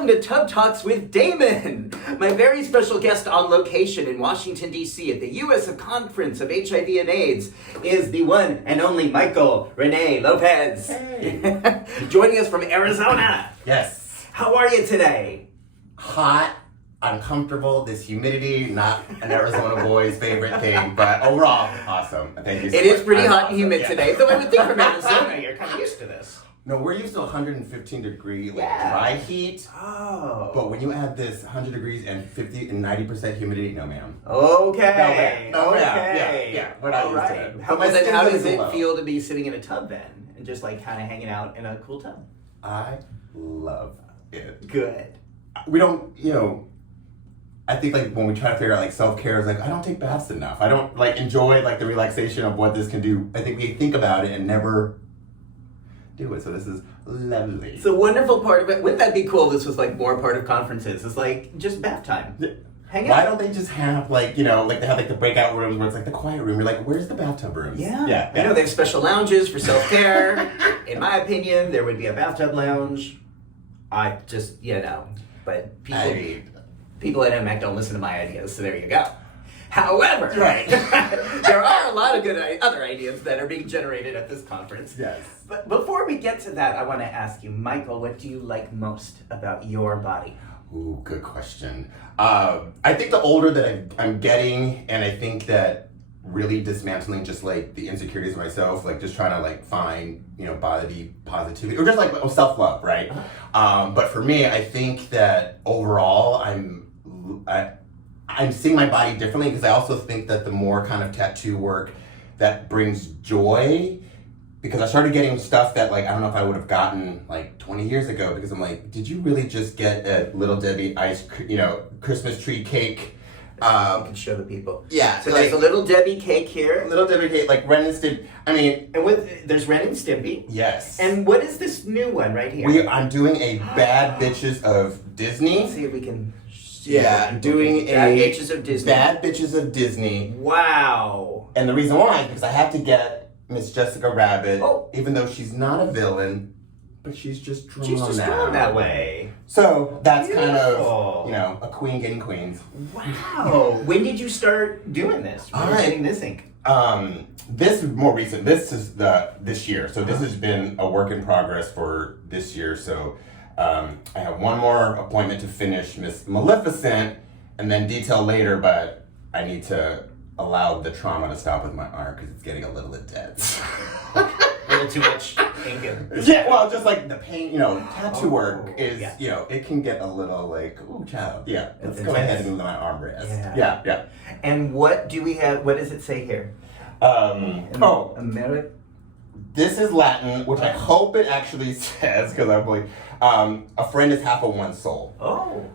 welcome to Tub Talks with Damon, my very special guest on location in Washington, D.C. at the U.S. Conference of HIV and AIDS is the one and only Michael Renee Lopez. Hey. Joining us from Arizona. Yes. How are you today? Hot, uncomfortable, this humidity, not an Arizona boy's favorite thing, but overall, awesome. Thank you so much. It is pretty hot awesome. and humid Yeah. today, so I would think from Arizona you're kind of used to this. No, we're used to 115 degree Yeah. dry heat. Oh. But when you add this 100 degrees and 50 and 90% humidity, no ma'am. Okay. No, ma'am. Okay. Yeah. We're not All used to right. it. How, But my then skin's how a does little it low. feel to be sitting in a tub then? And just like kind of hanging out in a cool tub? I love it. Good. We don't, I think like when we try to figure out like self-care is like, I don't take baths enough. I don't like enjoy like the relaxation of what this can do. I think we think about it and never do it. So this is lovely. It's a wonderful part of it. Wouldn't that be cool if this was like more part of conferences? It's like just bath time. Hang out. Why don't they just have like, like they have like the breakout rooms where it's like the quiet room. You're like, where's the bathtub rooms? Yeah. I know they have special lounges for self-care. In my opinion, there would be a bathtub lounge. I just, but people at MAC don't listen to my ideas, so there you go. However, Right. there are a lot of good other ideas that are being generated at this conference. Yes. But before we get to that, I want to ask you, Michael, what do you like most about your body? Ooh, good question. I think the older that I'm getting, and I think that really dismantling just like the insecurities of myself, like just trying to like find, body positivity, or just like self-love, right? But for me, I think that overall I'm seeing my body differently because I also think that the more kind of tattoo work that brings joy, because I started getting stuff that like I don't know if I would have gotten like 20 years ago, because I'm like, did you really just get a Little Debbie Christmas tree cake? You can show the people. Yeah. So there's a Little Debbie cake here. Little Debbie cake, like Ren and Stimpy. And there's Ren and Stimpy. Yes. And what is this new one right here? I'm doing a Bad Bitches of Disney. Let's see if we can. Yeah, doing Bad a Bitches of Disney. Bad Bitches of Disney. Wow. And the reason why is because I have to get Miss Jessica Rabbit, even though she's not a villain, but she's just drawn that way. So that's Beautiful. kind of, a queen getting queens. Wow. When did you start doing this? When were you getting this ink? This is more recent. This is this year. So this has been a work in progress for this year. So I have one more appointment to finish Miss Maleficent and then detail later, but I need to allow the trauma to stop with my arm because it's getting a little intense. A little too much ink. Yeah, well, just like the pain, tattoo work is, it can get a little like, ooh, child. Yeah, let's go ahead and move my arm rest. Yeah. And what do we have? What does it say here? America. This is Latin, which I hope it actually says, because I'm like, a friend is half of one's soul. Oh.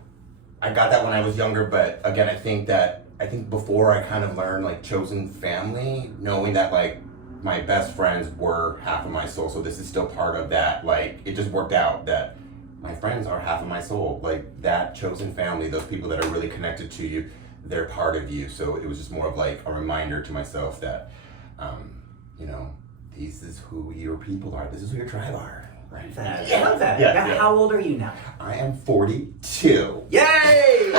I got that when I was younger, but again, I think before I kind of learned like chosen family, knowing that like my best friends were half of my soul, so this is still part of that. Like it just worked out that my friends are half of my soul. Like that chosen family, those people that are really connected to you, they're part of you. So it was just more of like a reminder to myself that, this is who your people are. This is who your tribe are. Right? I love that. Yeah. How old are you now? I am 42. Yay!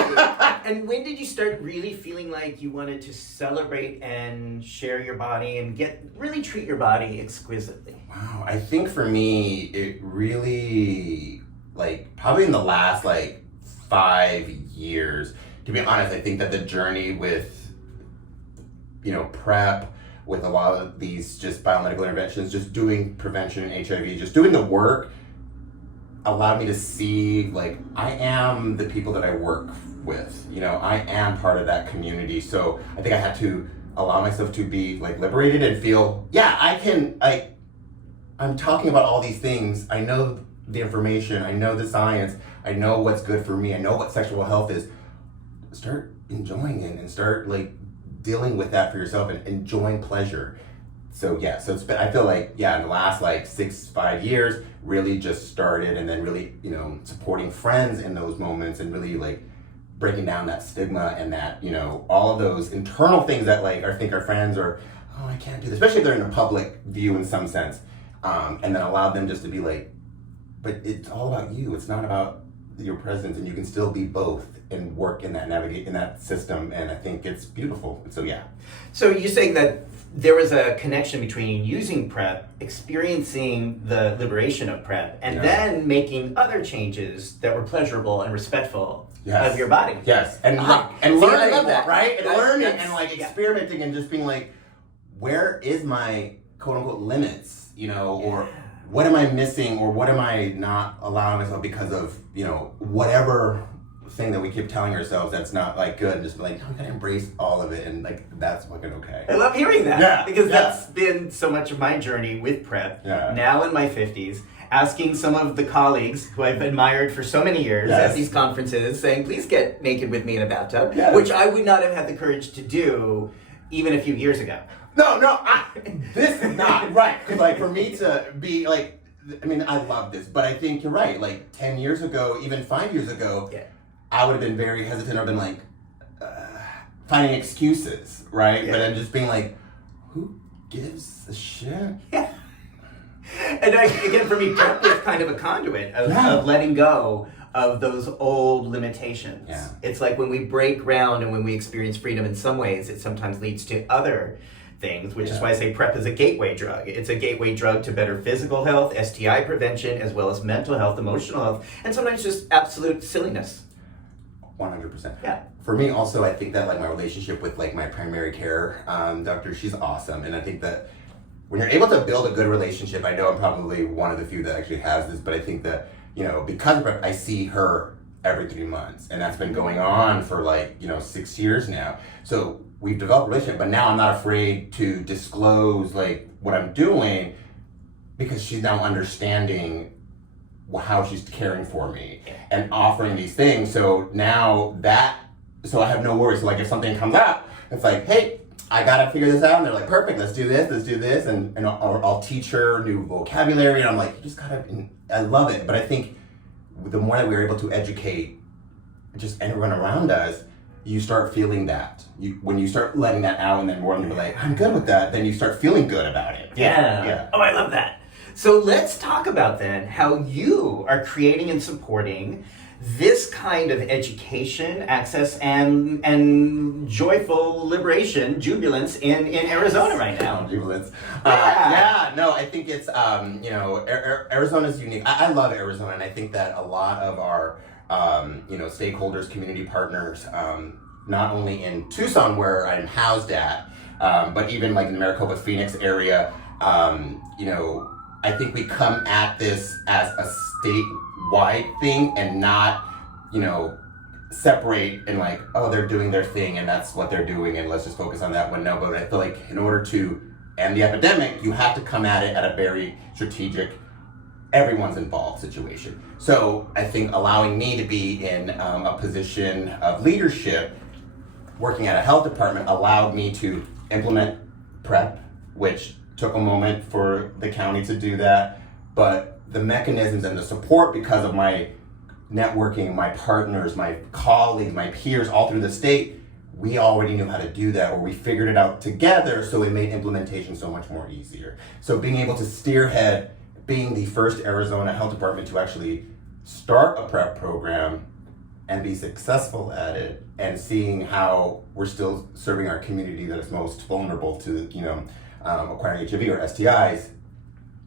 And when did you start really feeling like you wanted to celebrate and share your body and really treat your body exquisitely? Wow, I think for me, it really, probably in the last, 5 years, to be honest, I think that the journey with, PrEP, with a lot of these just biomedical interventions, just doing prevention in HIV, just doing the work, allowed me to see, I am the people that I work with. I am part of that community. So I think I had to allow myself to be, liberated and feel, I can, I'm talking about all these things. I know the information. I know the science. I know what's good for me. I know what sexual health is. Start enjoying it and start, dealing with that for yourself and enjoying pleasure. So it's been, I feel like, in the last 5 years, really just started, and then really, supporting friends in those moments and really breaking down that stigma and that, all of those internal things that I think our friends are, oh, I can't do this, especially if they're in a public view in some sense. And then allow them just to be but it's all about you. It's not about your presence, and you can still be both and work in that navigate in that system, and I think it's beautiful. So yeah. So you're saying that there was a connection between using PrEP, experiencing the liberation of PrEP, and then making other changes that were pleasurable and respectful of your body. Yes, and See, learning, I love that. right? And learning and Yeah. experimenting and just being like, where is my quote unquote limits, or what am I missing, or what am I not allowing myself because of, whatever thing that we keep telling ourselves that's not like good, and just like, no, we gotta embrace all of it, and like that's fucking okay. I love hearing that. Yeah, because that's been so much of my journey with PrEP. Yeah. Now in my 50s, asking some of the colleagues who I've admired for so many years at these conferences, saying, please get naked with me in a bathtub, which I would not have had the courage to do even a few years ago. No, this is not right. Because like for me to be like, I mean, I love this, but I think you're right. Like 10 years ago, even 5 years ago, I would have been very hesitant. I've been like finding excuses, right? Yeah. But I'm just being like, who gives a shit? Yeah. And again, for me, PrEP is kind of a conduit of letting go of those old limitations. Yeah. It's like when we break ground and when we experience freedom in some ways, it sometimes leads to other things, which is why I say PrEP is a gateway drug. It's a gateway drug to better physical health, STI prevention, as well as mental health, emotional health, and sometimes just absolute silliness. 100%. Yeah. For me also, I think that like my relationship with like my primary care doctor, she's awesome. And I think that when you're able to build a good relationship, I know I'm probably one of the few that actually has this, but I think that, because of PrEP, I see her every 3 months. And that's been going on for like, 6 years now. So we've developed a relationship, but now I'm not afraid to disclose like what I'm doing because she's now understanding how she's caring for me and offering these things. So now so I have no worries. So like if something comes up, it's like, hey, I gotta figure this out. And they're like, perfect, let's do this. And I'll teach her new vocabulary. And I'm like, you just gotta, and I love it. But I think the more that we're able to educate just everyone around us, you start feeling that. When you start letting that out and then more and you're like, I'm good with that, then you start feeling good about it. Yeah. Oh, I love that. So let's talk about then how you are creating and supporting this kind of education, access, and joyful liberation, jubilance in Arizona right now. Jubilance. No, I think it's, Arizona's unique. I love Arizona, and I think that a lot of our, stakeholders, community partners, not only in Tucson where I'm housed at, but even like in the Maricopa Phoenix area, I think we come at this as a statewide thing and not, separate and like, oh, they're doing their thing and that's what they're doing and let's just focus on that one. No, but I feel like in order to end the epidemic, you have to come at it at a very strategic, everyone's involved situation. So I think allowing me to be in a position of leadership, working at a health department, allowed me to implement PrEP, which took a moment for the county to do that, but the mechanisms and the support because of my networking, my partners, my colleagues, my peers all through the state, we already knew how to do that, or we figured it out together, so it made implementation so much more easier. So being able to spearhead, being the first Arizona Health Department to actually start a PrEP program and be successful at it, and seeing how we're still serving our community that is most vulnerable to, acquiring HIV or STIs,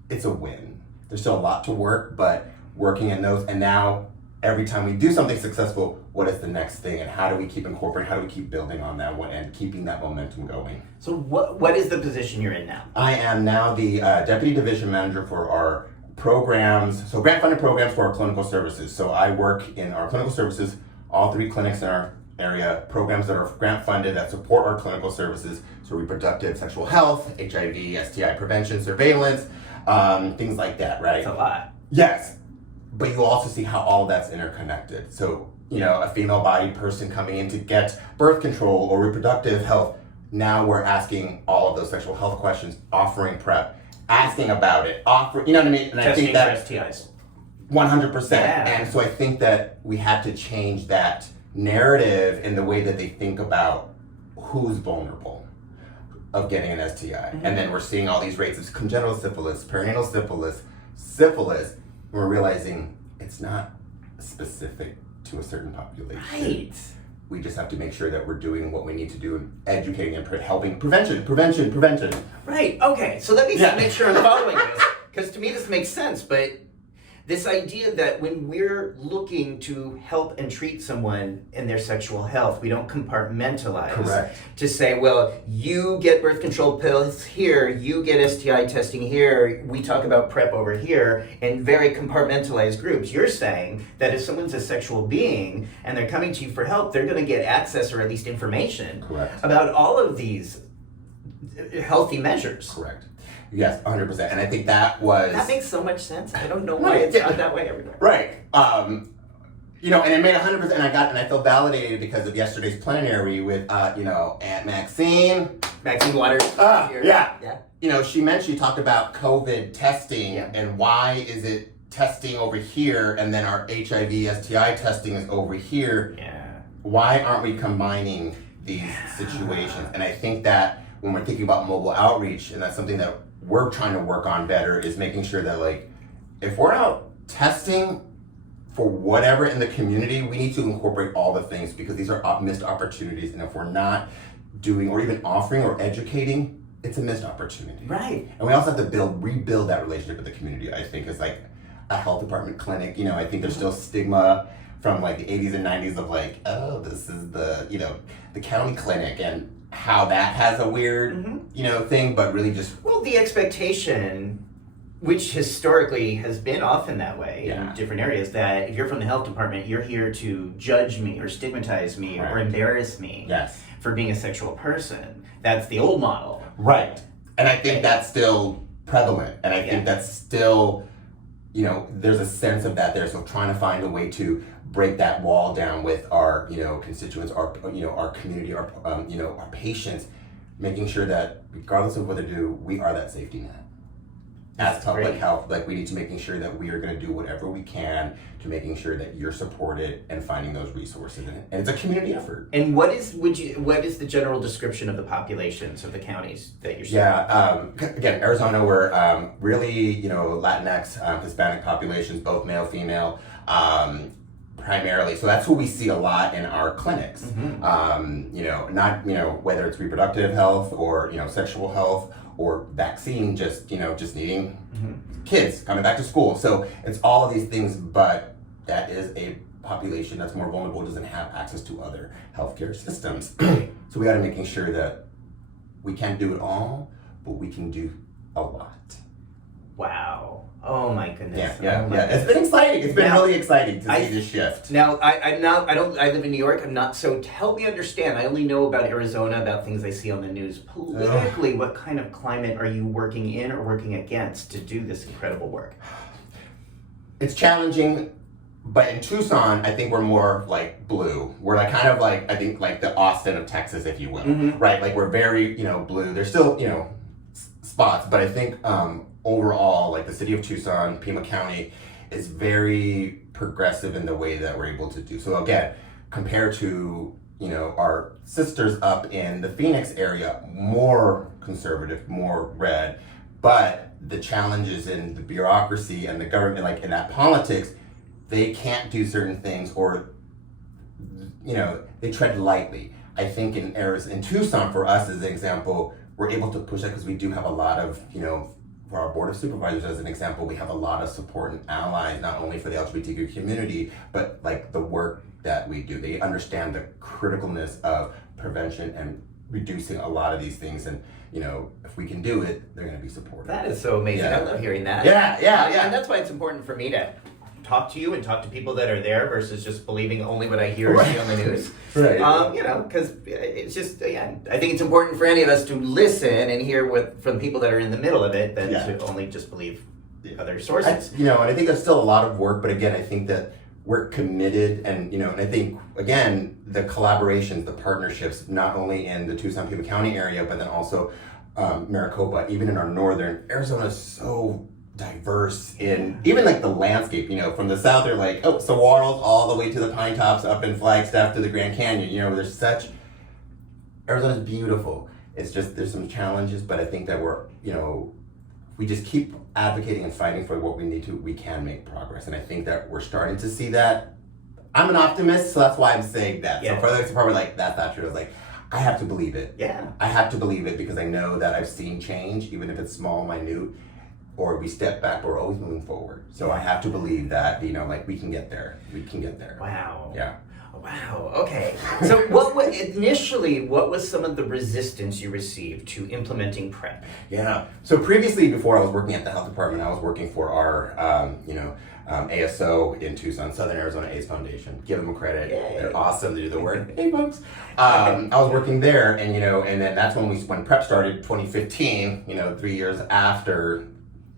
it's a win. There's still a lot to work, but working in those, and now every time we do something successful, what is the next thing, and how do we keep incorporating, how do we keep building on that one and keeping that momentum going? So what is the position you're in now? I am now the Deputy Division Manager for our programs, so grant-funded programs for our clinical services. So I work in our clinical services, all 3 clinics in our area, programs that are grant-funded that support our clinical services, so reproductive sexual health, HIV, STI prevention, surveillance, things like that, right? That's a lot. Yes, but you also see how all of that's interconnected. So, a female-bodied person coming in to get birth control or reproductive health, now we're asking all of those sexual health questions, offering PrEP, asking about it, you know what I mean? And Testing I think for STIs. 100%. Yeah. And so I think that we had to change that narrative in the way that they think about who's vulnerable of getting an STI. Mm-hmm. And then we're seeing all these rates of congenital syphilis, perinatal syphilis, and we're realizing it's not specific to a certain population. Right. We just have to make sure that we're doing what we need to do in educating and helping prevention. Right. Okay. So let me make sure I'm following this, because to me this makes sense. But this idea that when we're looking to help and treat someone in their sexual health, we don't compartmentalize. Correct. To say, well, you get birth control pills here, you get STI testing here, we talk about PrEP over here, in very compartmentalized groups. You're saying that if someone's a sexual being and they're coming to you for help, they're going to get access or at least information about all of these healthy measures. Correct. Yes, 100%. And I think that makes so much sense. I don't know why it's not that way everywhere. Right. You know, and it made 100%. And I feel validated because of yesterday's plenary with, you know, Aunt Maxine. Maxine Waters. Yeah. You know, she talked about COVID testing and why is it testing over here and then our HIV, STI testing is over here. Yeah. Why aren't we combining these situations? And I think that when we're thinking about mobile outreach, and that's something that we're trying to work on better, is making sure that, like, if we're out testing for whatever in the community, we need to incorporate all the things, because these are missed opportunities. And if we're not doing or even offering or educating, it's a missed opportunity. Right. And we also have to rebuild that relationship with the community, I think, is like a health department clinic. You know, I think there's still stigma from like the 80s and 90s of like, oh, this is the, you know, the county clinic, and how that has a weird, you know, thing, but really just... Well, the expectation, which historically has been often that way in different areas, that if you're from the health department, you're here to judge me or stigmatize me or embarrass me for being a sexual person. That's the old model. Right. And I think that's still prevalent. And I think that's still, you know, there's a sense of that there. So trying to find a way to break that wall down with our, you know, constituents, our, you know, our community, our, you know, our patients, making sure that regardless of what they do, we are that safety net. As public health, like, we need to making sure that we are going to do whatever we can to making sure that you're supported and finding those resources. And it's a community effort. And what is the general description of the populations of the counties that you're seeing? Again, Arizona, we're really, you know, Latinx, Hispanic populations, both male, female, primarily. So that's what we see a lot in our clinics. You know, not, you know, whether it's reproductive health or, you know, sexual health or vaccine, just, you know, just needing kids coming back to school. So it's all of these things, but that is a population that's more vulnerable, doesn't have access to other healthcare systems. So we got to making sure that we can't do it all, but we can do a lot. Wow. Oh my goodness. Yeah. It's been exciting. It's been really exciting to see this shift. Now, I live in New York. I'm not, so help me understand. I only know about Arizona, about things I see on the news. Politically, what kind of climate are you working in or working against to do this incredible work? It's challenging, but in Tucson, I think we're more like blue. We're like kind of like, I think, like the Austin of Texas, if you will, right? Like, we're very, you know, blue. There's still, you know, spots, but I think overall, like, the city of Tucson, Pima County, is very progressive in the way that we're able to do. So again, compared to, you know, our sisters up in the Phoenix area, more conservative, more red, but the challenges in the bureaucracy and the government, like in that politics, they can't do certain things, or, you know, they tread lightly. I think in Tucson, for us as an example, we're able to push that because we do have a lot of, you know, for our board of supervisors, as an example, we have a lot of support and allies, not only for the LGBTQ community, but like the work that we do. They understand the criticalness of prevention and reducing a lot of these things. And, you know, if we can do it, they're going to be supported. That is so amazing. I love hearing that. Yeah. And that's why it's important for me to talk to you and talk to people that are there versus just believing only what I hear or see on the news. You know, because it's just, again, I think it's important for any of us to listen and hear what from people that are in the middle of it than to only just believe other sources. You know, and I think there's still a lot of work, but again, I think that we're committed, and, you know, and I think, again, the collaborations, the partnerships, not only in the Tucson, Pima County area, but then also Maricopa, even in our northern, Arizona is so diverse in even like the landscape, you know, from the south they're like, oh, saguaros all the way to the pine tops up in Flagstaff to the Grand Canyon, you know, there's such, Arizona's beautiful. It's just, there's some challenges, but I think that we're, you know, we just keep advocating and fighting for what we need to, we can make progress. And I think that we're starting to see that. I'm an optimist, so that's why I'm saying that. Yeah. So for the next department, like, that's not true. I was like, I have to believe it. Yeah. I have to believe it because I know that I've seen change, even if it's small, minute, or we step back, we're always moving forward. So I have to believe that, you know, like, we can get there. We can get there. Wow. Yeah. Wow. Okay. So, what was some of the resistance you received to implementing PrEP? Yeah. So previously, before I was working at the health department, I was working for our, ASO in Tucson, Southern Arizona AIDS Foundation. Give them a credit. Yay. They're awesome. They do the work. Hey, folks. I was working there, and and then that's when PrEP started, 2015. 3 years after.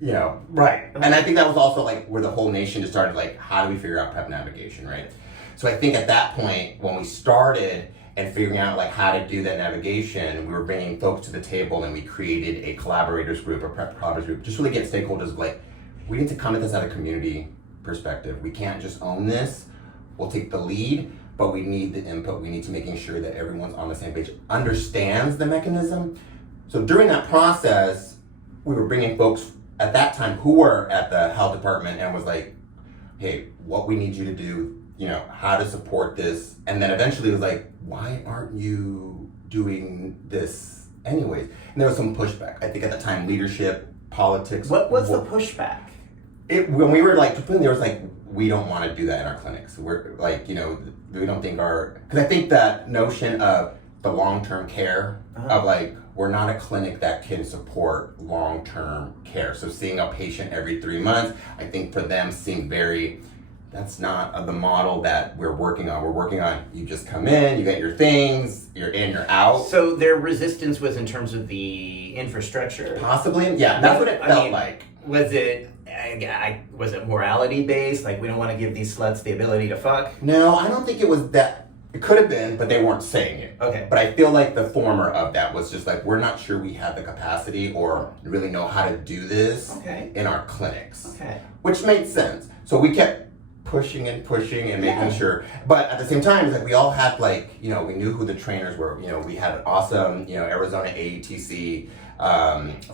Right. And I think that was also like where the whole nation just started, like, how do we figure out PrEP navigation, right? So I think at that point, when we started and figuring out like how to do that navigation, we were bringing folks to the table, and we created a collaborators group, a PrEP collaborators group, just really get stakeholders like, we need to come at this at a community perspective. We can't just own this. We'll take the lead, but we need the input. We need to making sure that everyone's on the same page, understands the mechanism. So during that process, we were bringing folks at that time who were at the health department and was like, hey, what we need you to do, how to support this. And then eventually it was like, why aren't you doing this anyways? And there was some pushback. I think at the time, leadership, politics. What was the pushback? When we were like, there was like, we don't want to do that in our clinics. We're like, we don't think because I think that notion of the long-term care of like, we're not a clinic that can support long-term care. So seeing a patient every 3 months, I think for them seemed that's not the model that we're working on. We're working on, you just come in, you get your things, you're in, you're out. So their resistance was in terms of the infrastructure? Possibly, yeah, that's what it felt like. Was it morality based? Like, we don't want to give these sluts the ability to fuck? No, I don't think it was that. It could have been, but they weren't saying it. Okay. But I feel like the former of that was just like, we're not sure we have the capacity or really know how to do this in our clinics. Okay. Which made sense. So we kept pushing and making sure. But at the same time, it's like we all had like, we knew who the trainers were. We had awesome, Arizona AETC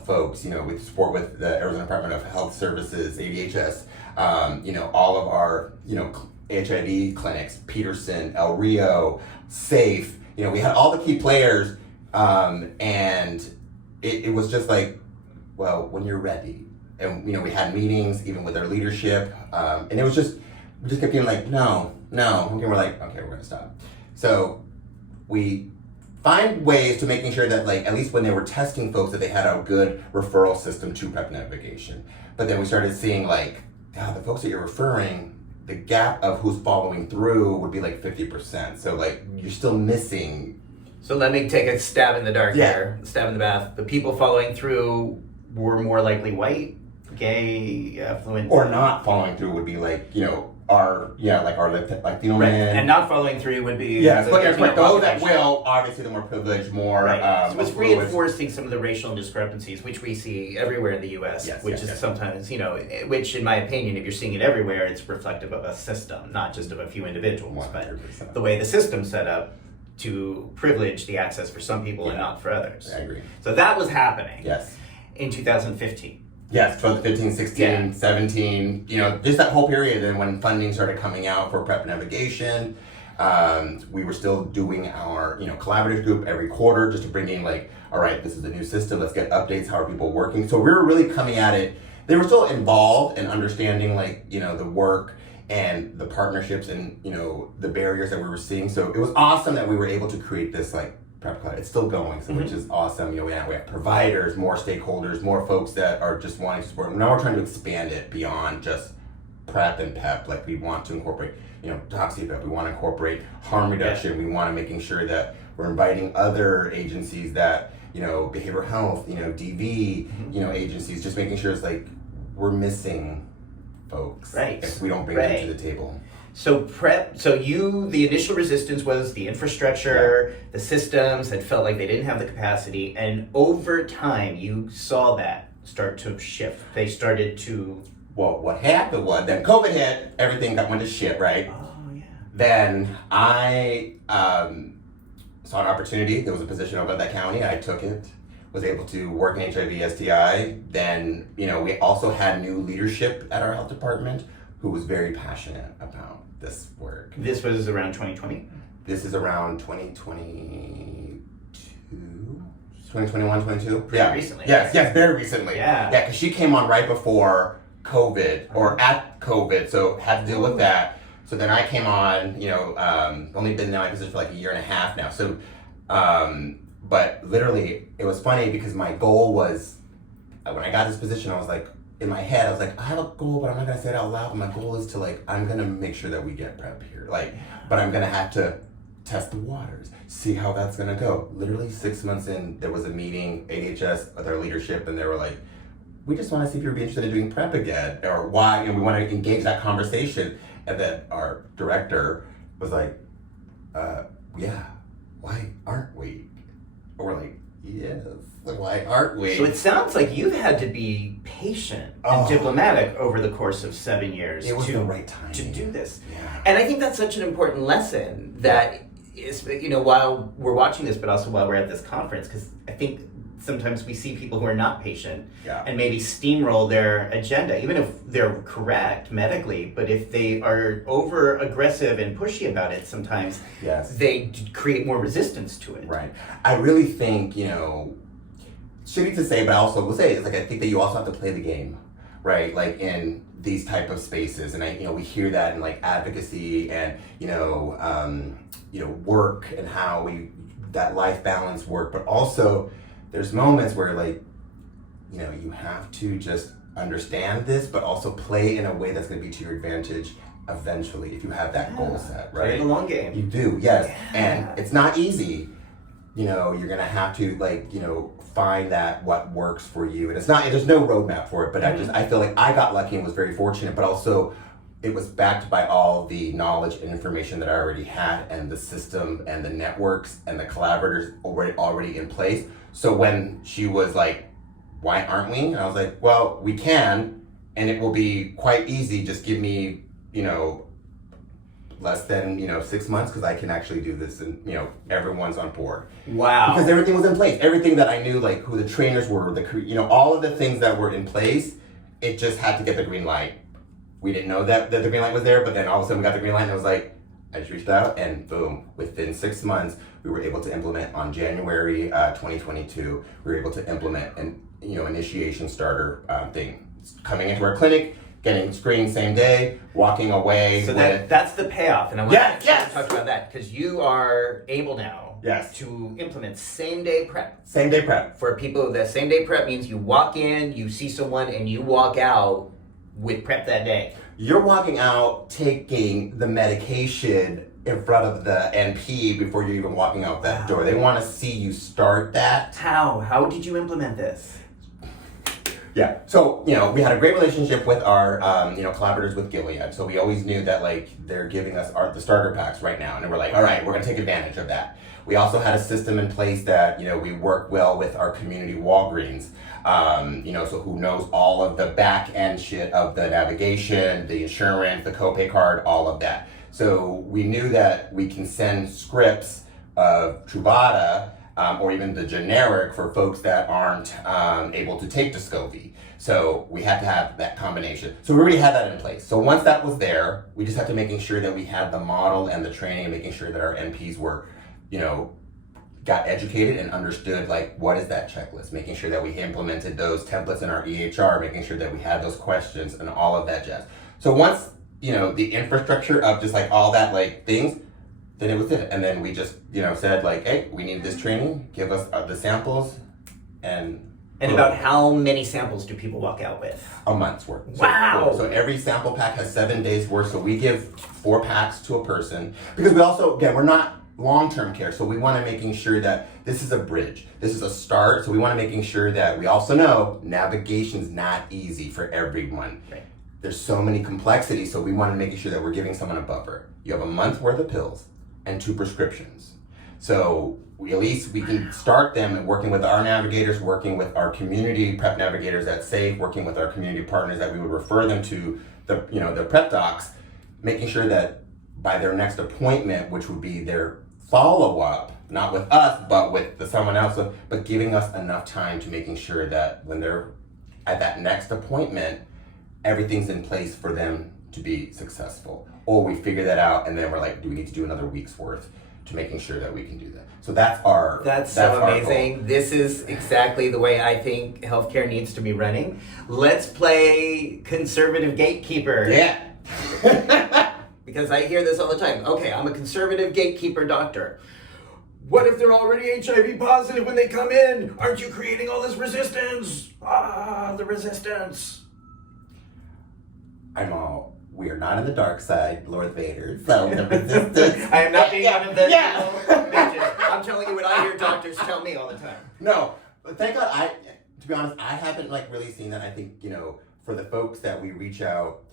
folks, with support with the Arizona Department of Health Services, ADHS, all of our, HIV clinics, Peterson, El Rio, SAFE, we had all the key players, and it was just like, well, when you're ready. And, we had meetings even with their leadership, and it was just, we just kept being like, no. And we're like, okay, we're gonna stop. So we find ways to making sure that, like, at least when they were testing folks, that they had a good referral system to PrEP navigation. But then we started seeing like, the folks that you're referring, the gap of who's following through would be like 50%. So like, you're still missing. So let me take a stab in the dark here. Stab in the bath. The people following through were more likely white, gay, affluent. Or not following through would be like, our Latino men. And not following through would be those that will, obviously the more privileged, more right. So it's reinforcing some of the racial discrepancies, which we see everywhere in the U.S., which is sometimes, which in my opinion, if you're seeing it everywhere, it's reflective of a system, not just of a few individuals, 100%. But the way the system's set up to privilege the access for some people and not for others. I agree. So that was happening. Yes. In 2015. Yes, 2015, 16, 17, just that whole period. And when funding started coming out for PrEP navigation, we were still doing our, collaborative group every quarter just to bring in like, all right, this is a new system. Let's get updates. How are people working? So we were really coming at it. They were still involved in understanding like, the work and the partnerships and, the barriers that we were seeing. So it was awesome that we were able to create this like PrEP Club. It's still going, so which is awesome. We have providers, more stakeholders, more folks that are just wanting to support. Now we're trying to expand it beyond just PrEP and PEP. Like, we want to incorporate, DoxyPEP. We want to incorporate harm reduction. We want to making sure that we're inviting other agencies that, behavioral health, DV, agencies, just making sure it's like we're missing folks if we don't bring them to the table. So PrEP, the initial resistance was the infrastructure, the systems that felt like they didn't have the capacity, and over time you saw that start to shift. They started to... Well, what happened was, then COVID hit, everything went to shit, right? Oh, yeah. Then I saw an opportunity. There was a position over at that county. I took it. was able to work in HIV, STI. Then, you know, we also had new leadership at our health department who was very passionate about this work. This was around 2020? This is around 2022, 2021, 22. Pretty recently. Yes, very recently. Yeah. Yeah, because she came on right before COVID, or at COVID, so had to deal with that. So then I came on, you know, only been in my position for like a year and a half now. So, but literally, it was funny because my goal was, when I got this position, I was like, in my head, I was like, I have a goal, but I'm not gonna say it out loud. But my goal is to like, I'm gonna make sure that we get PrEP here. Like, but I'm gonna have to test the waters, see how that's gonna go. Literally 6 months in, there was a meeting, AHS, with our leadership, and they were like, we just wanna see if you'd be interested in doing PrEP again, or why, you know, we wanna engage that conversation. And then our director was like, yeah, why aren't we? And we're like, yes, why aren't we? So it sounds like you've had to be patient and diplomatic over the course of 7 years It was the right time to do this. Yeah. And I think that's such an important lesson that is, you know, while we're watching this, but also while we're at this conference, because I think sometimes we see people who are not patient and maybe steamroll their agenda, even if they're correct medically, but if they are over aggressive and pushy about it, sometimes they create more resistance to it. Right. I really think, you know, shitty to say, but I also will say, it's like, I think that you also have to play the game, right? Like in these type of spaces, and you know, we hear that in like advocacy and, you know, work and how that life balance work, but also there's moments where like, you know, you have to just understand this, but also play in a way that's going to be to your advantage eventually if you have that goal set, right? Play the long game. You do, yes. And it's not easy. You know, you're going to have to like, you know, find that what works for you. And it's not, there's no roadmap for it, but I feel like I got lucky and was very fortunate, but also it was backed by all the knowledge and information that I already had, and the system and the networks and the collaborators already in place. So when she was like, why aren't we? And I was like, well, we can, and it will be quite easy. Just give me, you know, less than, you know, 6 months, because I can actually do this, and, you know, everyone's on board. Wow. Because everything was in place. Everything that I knew, like who the trainers were, you know, all of the things that were in place, it just had to get the green light. We didn't know that the green light was there, but then all of a sudden we got the green light, and it was like, I just reached out, and boom, within 6 months, we were able to implement on January 2022, we were able to implement an, you know, initiation starter thing. Coming into our clinic, getting screened same day, walking away. So that's the payoff, and I want to talk about that, because you are able now to implement same-day PrEP. Same-day PrEP. For people, the same-day PrEP means you walk in, you see someone, and you walk out with PrEP that day. You're walking out taking the medication in front of the NP before you're even walking out that door. They want to see you start that. How did you implement this? Yeah, so, you know, we had a great relationship with our, you know, collaborators with Gilead. So we always knew that, like, they're giving us the starter packs right now. And we're like, all right, we're going to take advantage of that. We also had a system in place that, you know, we work well with our community Walgreens. You know, so who knows all of the back end shit of the navigation, the insurance, the copay card, all of that. So we knew that we can send scripts of Truvada, or even the generic for folks that aren't able to take Descovy. So we had to have that combination. So we already had that in place. So once that was there, we just had to making sure that we had the model and the training, and making sure that our NPs were, you know, got educated and understood, like, what is that checklist, making sure that we implemented those templates in our EHR, making sure that we had those questions and all of that jazz. So once, you know, the infrastructure of just like all that, like, things, then it was it. And then we just, you know, said like, hey, we need this training, give us the samples, and about how many samples do people walk out with? A month's worth. Wow! So every sample pack has 7 days worth. So we give 4 packs to a person, because we also, again, we're not long-term care, so we want to making sure that this is a bridge, this is a start. So we want to making sure that we also know navigation's not easy for everyone. Right. There's so many complexities, so we want to making sure that we're giving someone a buffer. You have a month worth of pills and 2 prescriptions, so at least we can start them, and working with our navigators, working with our community PrEP navigators at SAFE, working with our community partners that we would refer them to the, you know, the PrEP docs, making sure that by their next appointment, which would be their follow-up, not with us, but with someone else, but giving us enough time to making sure that when they're at that next appointment, everything's in place for them to be successful. Or we figure that out and then we're like, do we need to do another week's worth to making sure that we can do that? So that's so our amazing. goal. This is exactly the way I think healthcare needs to be running. Let's play conservative gatekeeper. Yeah. Because I hear this all the time. Okay, I'm a conservative gatekeeper doctor. What if they're already HIV positive when they come in? Aren't you creating all this resistance? The resistance. We are not in the dark side, Lord Vader, so the resistance. I am not being one of the Yeah. bitches. I'm telling you what I hear doctors tell me all the time. No, but thank God, to be honest, I haven't really seen that. I think, for the folks that we reach out,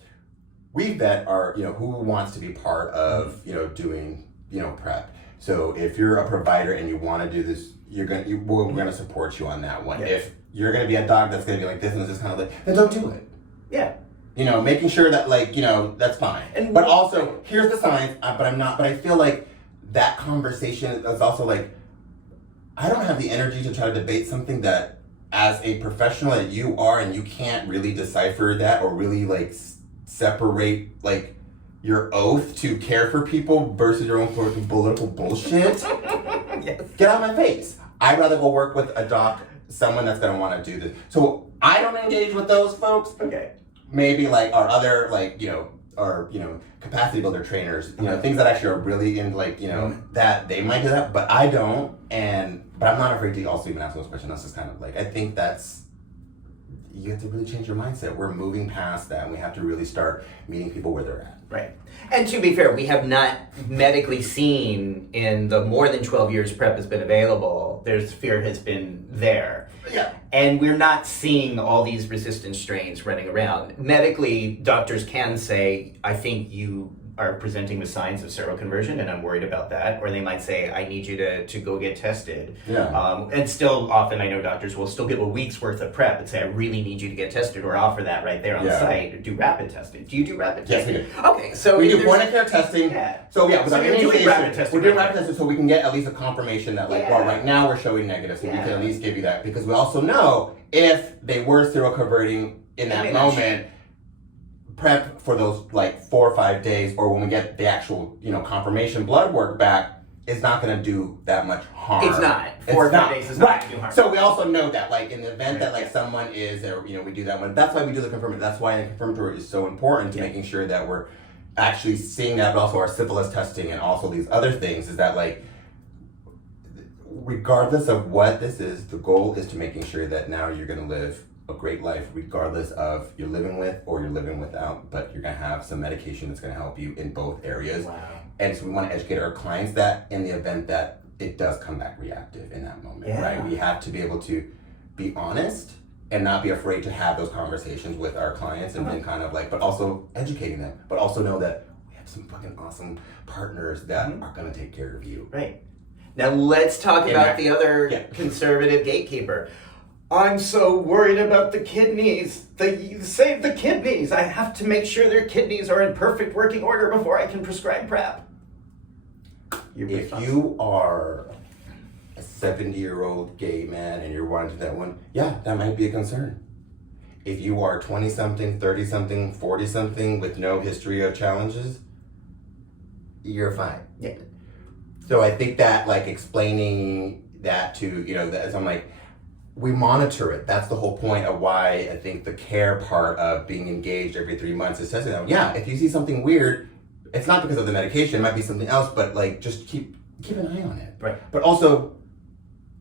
we vet our, who wants to be part of, doing, PrEP. So if you're a provider and you want to do this, we're going to support you on that one. Yeah. If you're going to be a doc that's going to be like this and this kind of then don't do it. Yeah. Making sure that that's fine. But also, here's the science, but I feel like that conversation is also I don't have the energy to try to debate something that as a professional that you are and you can't really decipher that or really separate your oath to care for people versus your own political bullshit. Yes. Get out of my face. I'd rather go work with a doc, someone that's going to want to do this. So I don't engage with those folks. Okay. Maybe our other our capacity builder trainers, things that actually are really in that they might do that, but I don't. But I'm not afraid to also even ask those questions. That's just kind of I think you have to really change your mindset. We're moving past that and we have to really start meeting people where they're at. Right. And to be fair, we have not medically seen in the more than 12 years PrEP has been available, fear has been there. Yeah. And we're not seeing all these resistant strains running around. Medically, doctors can say, I think you are presenting with signs of seroconversion and I'm worried about that. Or they might say, I need you to go get tested. Yeah. And still often I know doctors will still give a week's worth of PrEP and say, I really need you to get tested, or offer that right there on the site. Do rapid testing. Do you do rapid testing? Yes, we do. Okay, so we do point of care testing. Yeah. So yeah, So you're doing rapid testing. We're doing rapid testing so we can get at least a confirmation that well, right now we're showing negative, so we can at least give you that, because we also know if they were seroconverting in that moment, PrEP for those 4 or 5 days, or when we get the actual confirmation blood work back, is not going to do that much harm. It's not. 4 or 5 days is not going to do harm. So we also know that in the event that someone is, or we do that one. That's why we do the confirmatory. That's why the confirmatory is so important to making sure that we're actually seeing that, but also our syphilis testing and also these other things is that regardless of what this is, the goal is to making sure that now you're going to live a great life, regardless of you're living with or you're living without, but you're going to have some medication that's going to help you in both areas. Wow. And so we want to educate our clients that in the event that it does come back reactive in that moment, right? We have to be able to be honest and not be afraid to have those conversations with our clients and then kind of but also educating them, but also know that we have some fucking awesome partners that are going to take care of you. Right. Now let's talk about the other conservative gatekeeper. I'm so worried about the kidneys. Save the kidneys. I have to make sure their kidneys are in perfect working order before I can prescribe PrEP. If you are a 70-year-old gay man and you're wanting that one, that might be a concern. If you are 20-something, 30-something, 40-something with no history of challenges, you're fine. Yeah. So I think that explaining that to, I'm we monitor it. That's the whole point of why I think the care part of being engaged every 3 months is testing them. Yeah, if you see something weird, it's not because of the medication, it might be something else, but just keep an eye on it. Right. But also,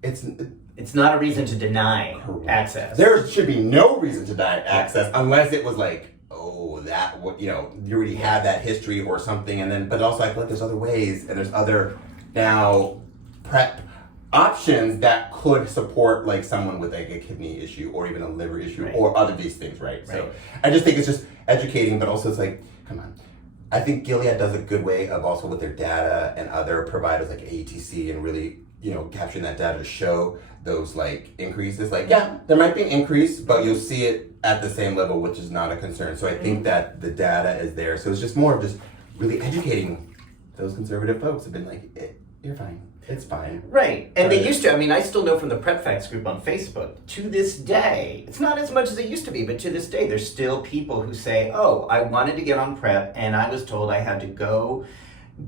it's not a reason to deny access. There should be no reason to deny access unless it was you already had that history or something, but also I feel like there's other ways and there's other now PrEP options that could support someone with a kidney issue or even a liver issue or other these things, right? So I just think it's just educating, but also it's come on. I think Gilead does a good way of also with their data and other providers like AETC and really, capturing that data to show those increases. There might be an increase, but you'll see it at the same level, which is not a concern. So I think that the data is there. So it's just more of just really educating those conservative folks have been you're fine. It's fine. Right. And they used to, I mean, I still know from the Prep Facts group on Facebook, to this day, it's not as much as it used to be, but to this day, there's still people who say, oh, I wanted to get on PrEP, and I was told I had to go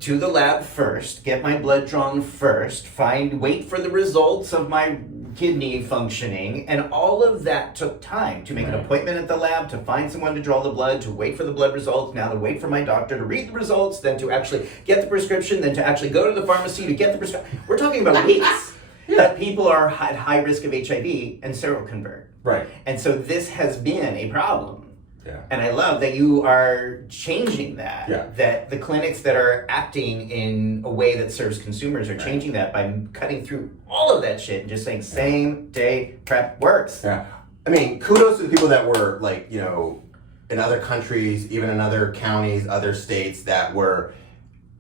to the lab first, get my blood drawn first, wait for the results of my kidney functioning, and all of that took time to make an appointment at the lab, to find someone to draw the blood, to wait for the blood results, now to wait for my doctor to read the results, then to actually get the prescription, then to actually go to the pharmacy to get the prescription. We're talking about weeks that people are at high risk of HIV and seroconvert. Right. And so this has been a problem. Yeah. And I love that you are changing that. Yeah. That the clinics that are acting in a way that serves consumers are changing that by cutting through all of that shit and just saying same-day PrEP works. Yeah. I mean, kudos to the people that were like, you know, in other countries, even in other counties, other states that were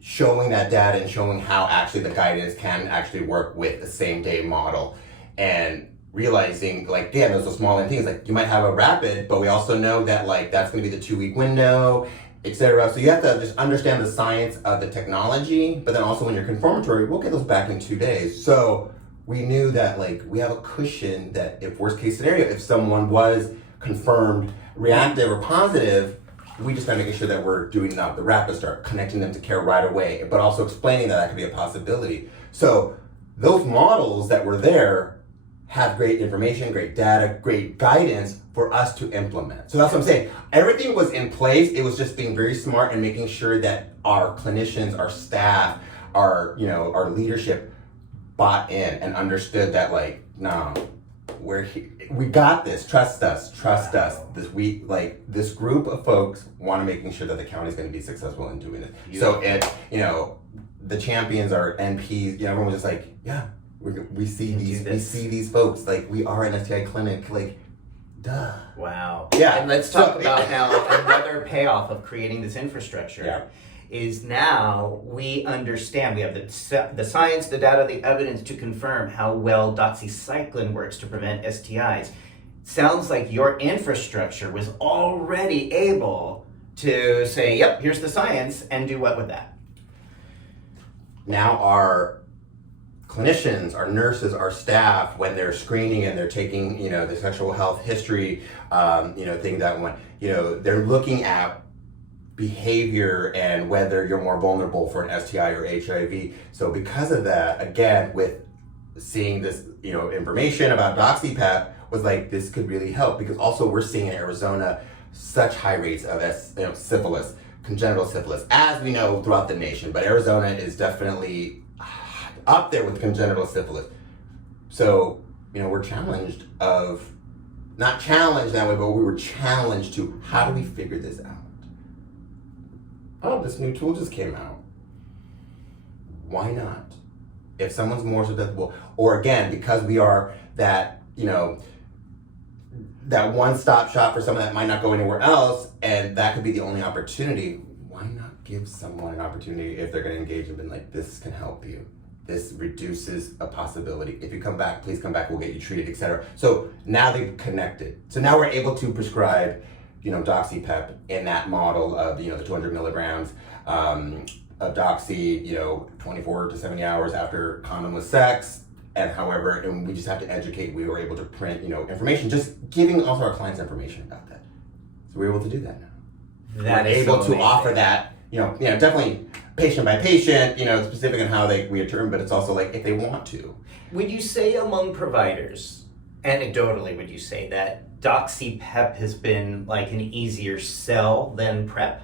showing that data and showing how actually the guidance can actually work with the same-day model. And realizing, like, damn, those are small things. Like, you might have a rapid, but we also know that, like, that's going to be the 2-week window, etc. So you have to just understand the science of the technology, but then also when you're confirmatory, we'll get those back in 2 days. So we knew that, like, we have a cushion that if worst case scenario, if someone was confirmed reactive or positive, we just gotta make sure that we're doing the rapid start, connecting them to care right away, but also explaining that could be a possibility. So those models that were there have great information, great data, great guidance for us to implement. So that's what I'm saying. Everything was in place. It was just being very smart and making sure that our clinicians, our staff, our leadership bought in and understood that, like, no, we got this. Trust us. This group of folks want to making sure that the county's going to be successful in doing it. So the champions are NPs. Everyone was just like, yeah. We see these folks, like, we are an STI clinic, like, duh. Wow. Yeah. And let's talk about now another payoff of creating this infrastructure is now we understand, we have the science, the data, the evidence to confirm how well doxycycline works to prevent STIs. Sounds like your infrastructure was already able to say, yep, here's the science, and do what with that? Now our clinicians, our nurses, our staff, when they're screening and they're taking, the sexual health history, thing that one, they're looking at behavior and whether you're more vulnerable for an STI or HIV. So because of that, again, with seeing this, information about DoxyPEP was like, this could really help, because also we're seeing in Arizona such high rates of syphilis, congenital syphilis, as we know throughout the nation, but Arizona is definitely up there with congenital syphilis. So, we're challenged not challenged that way, but we were challenged to, how do we figure this out? Oh, this new tool just came out. Why not? If someone's more susceptible, or again, because we are that, that one-stop shop for someone that might not go anywhere else, and that could be the only opportunity, why not give someone an opportunity if they're going to engage and be like, this can help you. This reduces a possibility. If you come back, please come back, we'll get you treated, etc. So now they've connected. So now we're able to prescribe, DoxyPEP in that model of, the 200 milligrams of Doxy, 24 to 70 hours after condomless sex. And we just have to educate. We were able to print, information, just giving also our clients information about that. So we're able to do that now. We're able to offer that, definitely patient by patient, specific on how we determine, but it's also like if they want to. Would you say among providers, anecdotally, would you say that DoxyPEP has been like an easier sell than PrEP?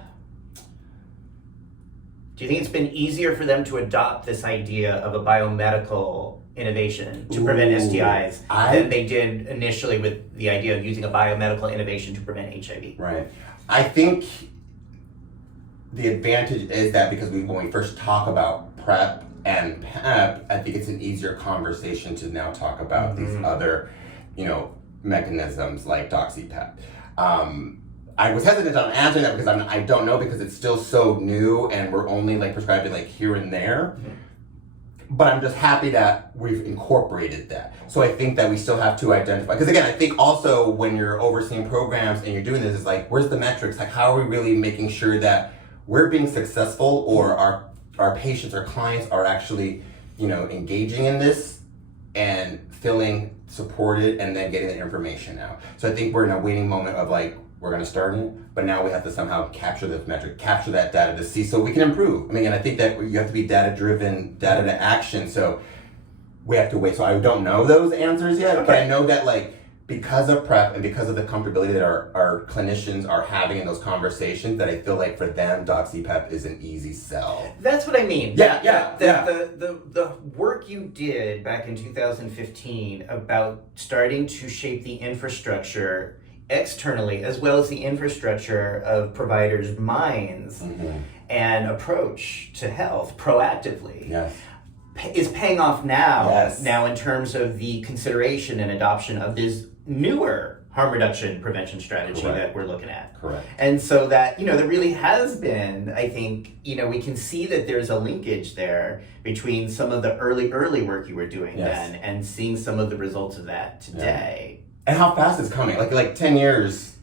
Do you think it's been easier for them to adopt this idea of a biomedical innovation to prevent STIs than they did initially with the idea of using a biomedical innovation to prevent HIV? Right. I think the advantage is that because when we first talk about PrEP and PEP, I think it's an easier conversation to now talk about these other, mechanisms like DoxyPEP. I was hesitant on answering that because I don't know, because it's still so new and we're only prescribing here and there. But I'm just happy that we've incorporated that. So I think that we still have to identify, because again, I think also when you're overseeing programs and you're doing this, it's like, where's the metrics? How are we really making sure that we're being successful, or our patients, our clients are actually engaging in this and feeling supported and then getting the information out. So I think we're in a waiting moment of like, we're going to start it, but now we have to somehow capture this metric, capture that data to see so we can improve. I mean, and I think that you have to be data driven, data to action. So we have to wait. So I don't know those answers yet, Okay. but I know that like, because of PrEP and because of the comfortability that our clinicians are having in those conversations, that I feel like for them, DoxyPEP is an easy sell. That's what I mean. Yeah. The work you did back in 2015 about starting to shape the infrastructure externally, as well as the infrastructure of providers' minds and approach to health proactively. Yes. Is paying off now. Yes. Now, in terms of the consideration and adoption of this newer harm reduction prevention strategy that we're looking at. Correct. And so that, there really has been, I think, we can see that there's a linkage there between some of the early work you were doing then and seeing some of the results of that today. Yeah. And how fast it's coming. Like 10 years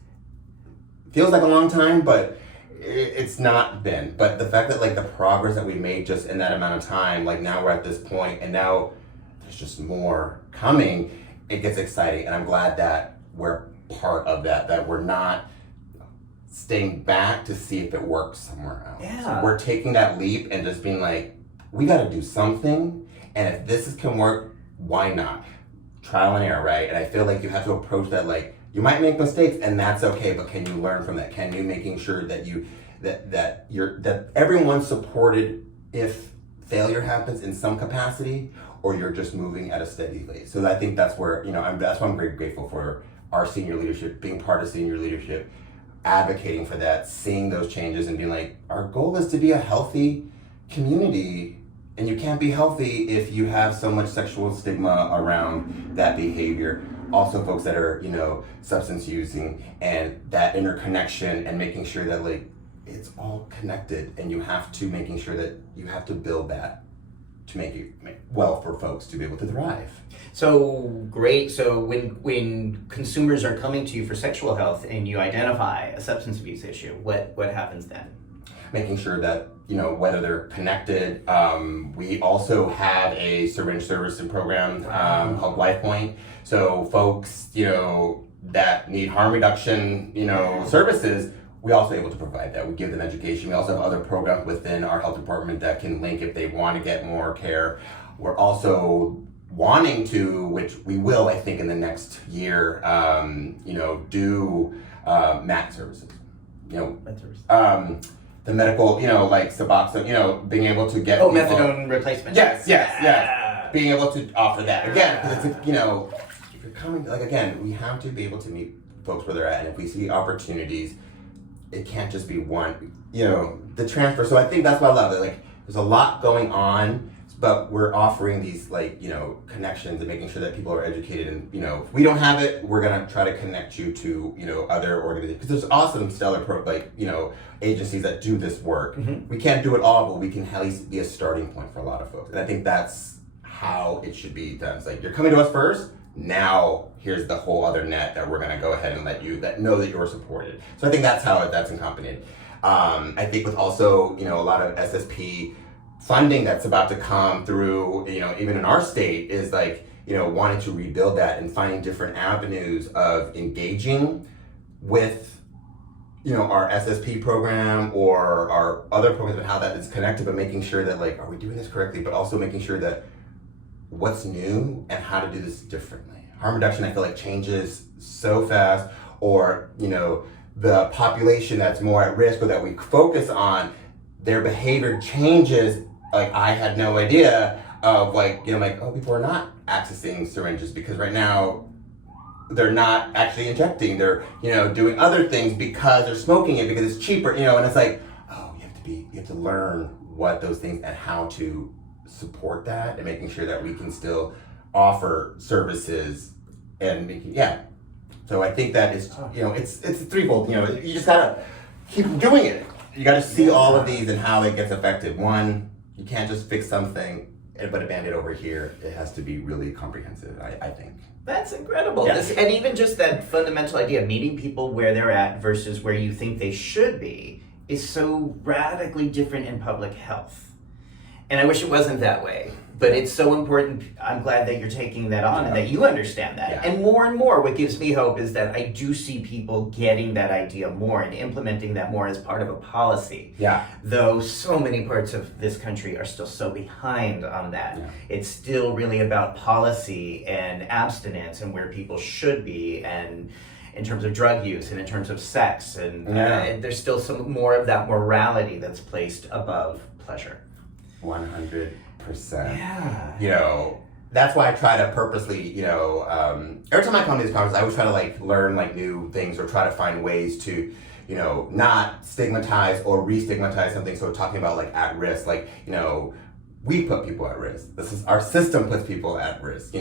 feels like a long time, but it's not been. But the fact that like the progress that we made just in that amount of time, like now we're at this point and now there's just more coming, it gets exciting. And I'm glad that we're part of that we're not staying back to see if it works somewhere else. Yeah. So we're taking that leap and just being like, we got to do something. And if this can work, why not? Trial and error, right? And I feel like you have to approach that like, you might make mistakes and that's okay, but can you learn from that? Can you making sure that that everyone's supported if failure happens in some capacity, or you're just moving at a steady pace? So I think that's where, that's why I'm very grateful for our senior leadership, being part of senior leadership, advocating for that, seeing those changes and being like, our goal is to be a healthy community. And you can't be healthy if you have so much sexual stigma around that behavior. Also folks that are, substance using, and that interconnection and making sure that like it's all connected, and you have to making sure that you have to build that to make it well for folks to be able to thrive. So great. So when consumers are coming to you for sexual health and you identify a substance abuse issue, what happens then? Making sure that, whether they're connected. We also have a syringe servicing program called LifePoint. So folks, that need harm reduction, services, we're also able to provide that. We give them education. We also have other programs within our health department that can link if they want to get more care. We're also wanting to, which we will, I think, in the next year, do MAT services. The medical, like Suboxone, being able to get people, methadone replacement. Yes. Being able to offer that again, because it's, if you're coming, like again, we have to be able to meet folks where they're at, and if we see opportunities, it can't just be one, the transfer. So I think that's why I love it. Like, there's a lot going on, but we're offering these connections and making sure that people are educated. And if we don't have it, we're gonna try to connect you to other organizations, because there's awesome stellar agencies that do this work. We can't do it all, but we can at least be a starting point for a lot of folks. And I think that's how it should be done. It's like, you're coming to us first. Now here's the whole other net that we're gonna go ahead and let you know that you're supported. So I think that's how that's accompanied. I think with also a lot of SSP funding that's about to come through, even in our state, is like, wanting to rebuild that and finding different avenues of engaging with, our SSP program or our other programs and how that is connected, but making sure that like, are we doing this correctly? But also making sure that what's new and how to do this differently. Harm reduction, I feel like, changes so fast, or, the population that's more at risk or that we focus on, their behavior changes. Like, I had no idea of people are not accessing syringes because right now they're not actually injecting. They're, doing other things because they're smoking it because it's cheaper, and it's like, oh, you have to learn what those things and how to support that, and making sure that we can still offer services and So I think that is, it's threefold. You just gotta keep doing it. You gotta see all of these and how it gets affected. One, you can't just fix something and put a Band-Aid over here. It has to be really comprehensive, I think. That's incredible. Yeah. And even just that fundamental idea of meeting people where they're at versus where you think they should be is so radically different in public health. And I wish it wasn't that way. But it's so important. I'm glad that you're taking that on and that you understand that. Yeah. And more, what gives me hope is that I do see people getting that idea more and implementing that more as part of a policy. Yeah. Though so many parts of this country are still so behind on that. Yeah. It's still really about policy and abstinence and where people should be, and in terms of drug use and in terms of sex. And there's still some more of that morality that's placed above pleasure. 100%. Yeah. You know, that's why I try to purposely, every time I come to these conferences, I always try to like learn like new things or try to find ways to, not stigmatize or re-stigmatize something. So talking about like at risk, like, we put people at risk. Our system puts people at risk,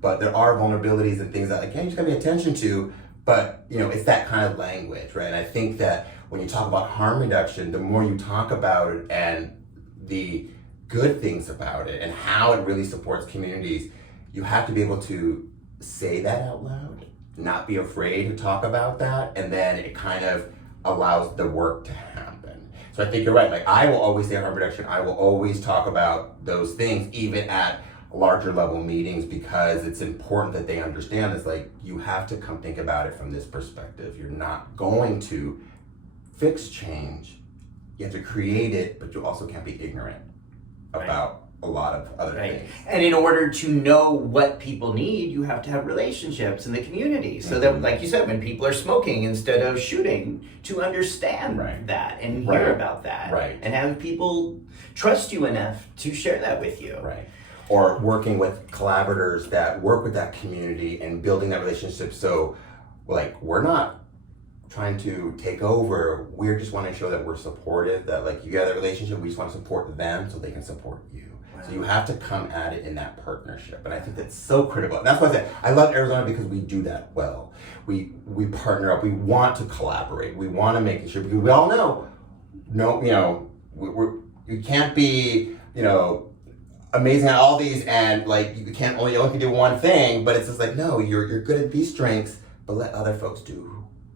but there are vulnerabilities and things that like, you just gotta pay attention to, but it's that kind of language, right? And I think that when you talk about harm reduction, the more you talk about it and the good things about it and how it really supports communities, you have to be able to say that out loud, not be afraid to talk about that, and then it kind of allows the work to happen. So I think you're right. Like, I will always say harm reduction, I will always talk about those things, even at larger level meetings, because it's important that they understand it's like, you have to come think about it from this perspective. You're not going to fix change. You have to create it, but you also can't be ignorant about a lot of other things. And in order to know what people need, you have to have relationships in the community. So that, like you said, when people are smoking instead of shooting, to understand that and hear about that. And have people trust you enough to share that with you. Or working with collaborators that work with that community and building that relationship. So, like, we're not trying to take over, we're just want to show that we're supportive, that like you got a relationship, we just want to support them so they can support you. So you have to come at it in that partnership, and I think that's so critical. And that's why I said I love Arizona, because we do that well. We partner up, we want to collaborate, we want to make sure, because we all know, you can't be, amazing at all these, and like you only can do one thing, but it's just like, no, you're good at these strengths, but let other folks do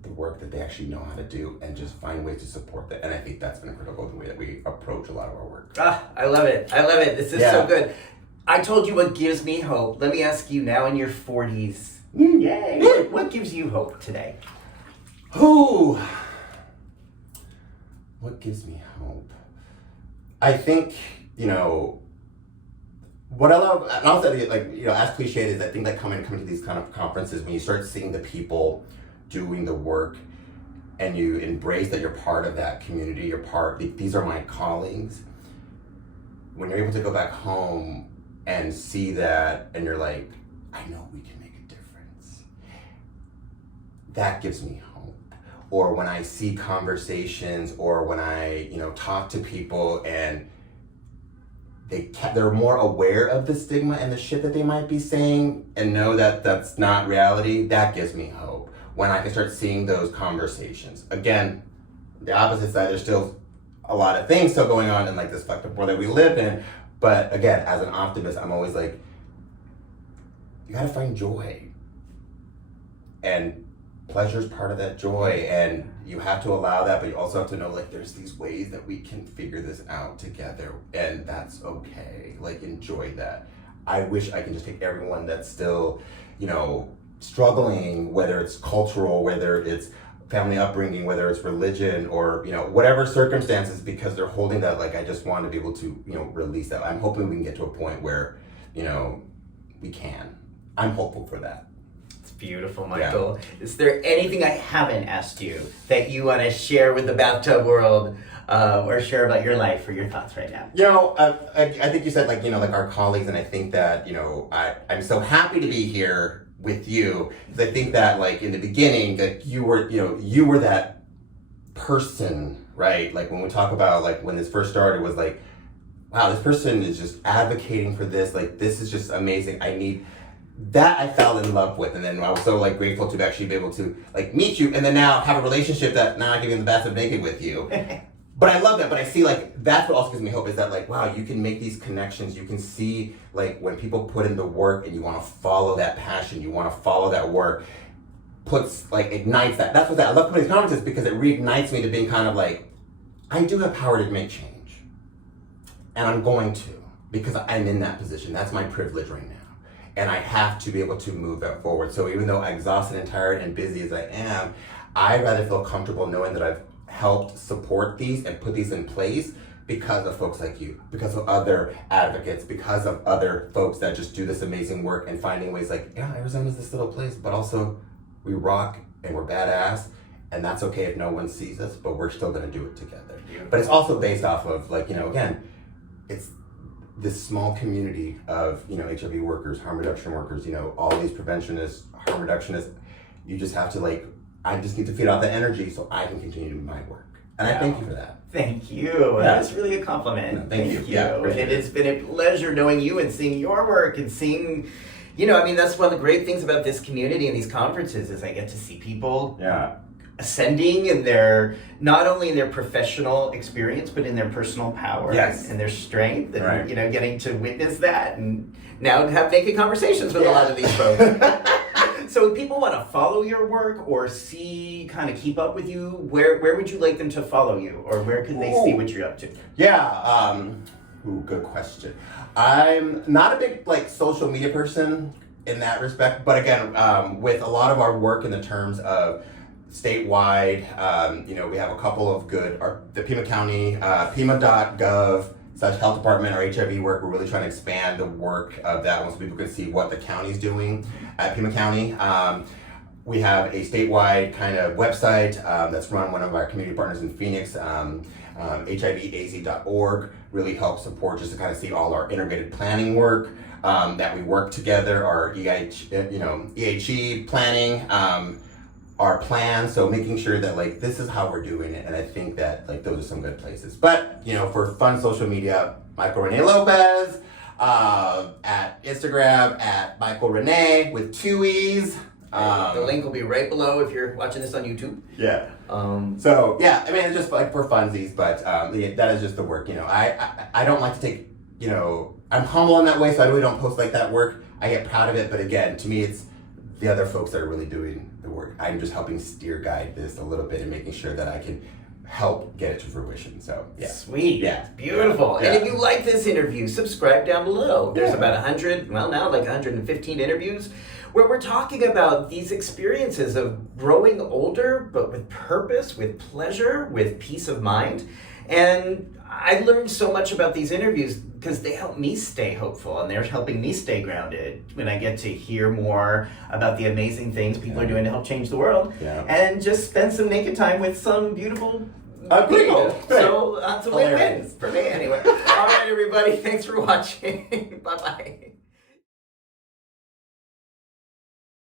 the work that they actually know how to do, and just find ways to support that. And I think that's been critical in the way that we approach a lot of our work. I love it. This is so good. I told you what gives me hope. Let me ask you, now in your 40s, yay, what gives you hope today? What gives me hope? I think, what I love, and also, like, as cliche as I think that coming to these kind of conferences, when you start seeing the people doing the work and you embrace that you're part of that community, these are my colleagues. When you're able to go back home and see that, and you're like, I know we can make a difference. That gives me hope. Or when I see conversations, or when I, talk to people and they're more aware of the stigma and the shit that they might be saying, and know that that's not reality, that gives me hope. When I can start seeing those conversations. Again, the opposite side, there's still a lot of things still going on in like this fucked up world that we live in. But again, as an optimist, I'm always like, you gotta find joy. And pleasure's part of that joy, and you have to allow that, but you also have to know, like, there's these ways that we can figure this out together, and that's okay. Like, enjoy that. I wish I can just take everyone that's still, struggling, whether it's cultural, whether it's family upbringing, whether it's religion, or whatever circumstances, because they're holding that, like, I just want to be able to release that. I'm hoping we can get to a point where we can. I'm hopeful for that. It's beautiful, Michael. Is there anything I haven't asked you that you want to share with the bathtub world, or share about your life or your thoughts right now? I think you said like our colleagues, and I think that I'm so happy to be here with you, because I think that like in the beginning that you were that person, right? Like when we talk about like when this first started, was like, wow, this person is just advocating for this, like this is just amazing. I need that. I fell in love with, and then I was so like grateful to actually be able to like meet you, and then now have a relationship that now I can be in the bathtub naked with you. But I love that. But I see like that's what also gives me hope, is that like, wow, you can make these connections. You can see like when people put in the work and you want to follow that passion, you want to follow that work, ignites that. That's what I love putting these conferences, because it reignites me to being kind of like, I do have power to make change. And I'm going to, because I'm in that position. That's my privilege right now. And I have to be able to move that forward. So even though I'm exhausted and tired and busy as I am, I'd rather feel comfortable knowing that I've helped support these and put these in place because of folks like you, because of other advocates, because of other folks that just do this amazing work and finding ways like, yeah, Arizona's this little place, but also we rock and we're badass, and that's okay if no one sees us, but we're still gonna do it together. But it's also based off of, like, again, it's this small community of, HIV workers, harm reduction workers, all these preventionists, harm reductionists. You just have to, I just need to feed out the energy so I can continue to do my work. And I thank you for that. Thank you. That's really a compliment. No, thank you. Yeah, and it's been a pleasure knowing you and seeing your work and seeing, that's one of the great things about this community and these conferences is I get to see people ascending in not only in their professional experience, but in their personal power and their strength and, getting to witness that and now have naked conversations with a lot of these folks. So if people want to follow your work or keep up with you, where would you like them to follow you? Or where can they see what you're up to? Yeah, good question. I'm not a big social media person in that respect, but again, with a lot of our work in the terms of statewide, we have a couple of the Pima County, Pima.gov/Health Department, our HIV work. We're really trying to expand the work of that one so people can see what the county's doing at Pima County. We have a statewide kind of website that's run one of our community partners in Phoenix, HIVAZ.org, really helps support just to kind of see all our integrated planning work that we work together, our EHE planning, our plan, so making sure that this is how we're doing it, and I think that those are some good places. But for fun social media, Michael Renee Lopez, at Instagram at Michael Renee with 2 E's. The link will be right below if you're watching this on YouTube. Yeah. So yeah, I mean it's just for funsies, but that is just the work. I don't like to take. I'm humble in that way, so I really don't post that work. I get proud of it, but again, to me, it's the other folks that are really doing the work. I'm just helping steer guide this a little bit and making sure that I can help get it to fruition. So yeah. Sweet. Yeah. Beautiful. Yeah. And if you like this interview, subscribe down below. There's about 115 interviews where we're talking about these experiences of growing older, but with purpose, with pleasure, with peace of mind. And I learned so much about these interviews because they help me stay hopeful and they're helping me stay grounded when I get to hear more about the amazing things people are doing to help change the world and just spend some naked time with some beautiful people. So it's a win-win for me anyway. All right, everybody. Thanks for watching. Bye-bye.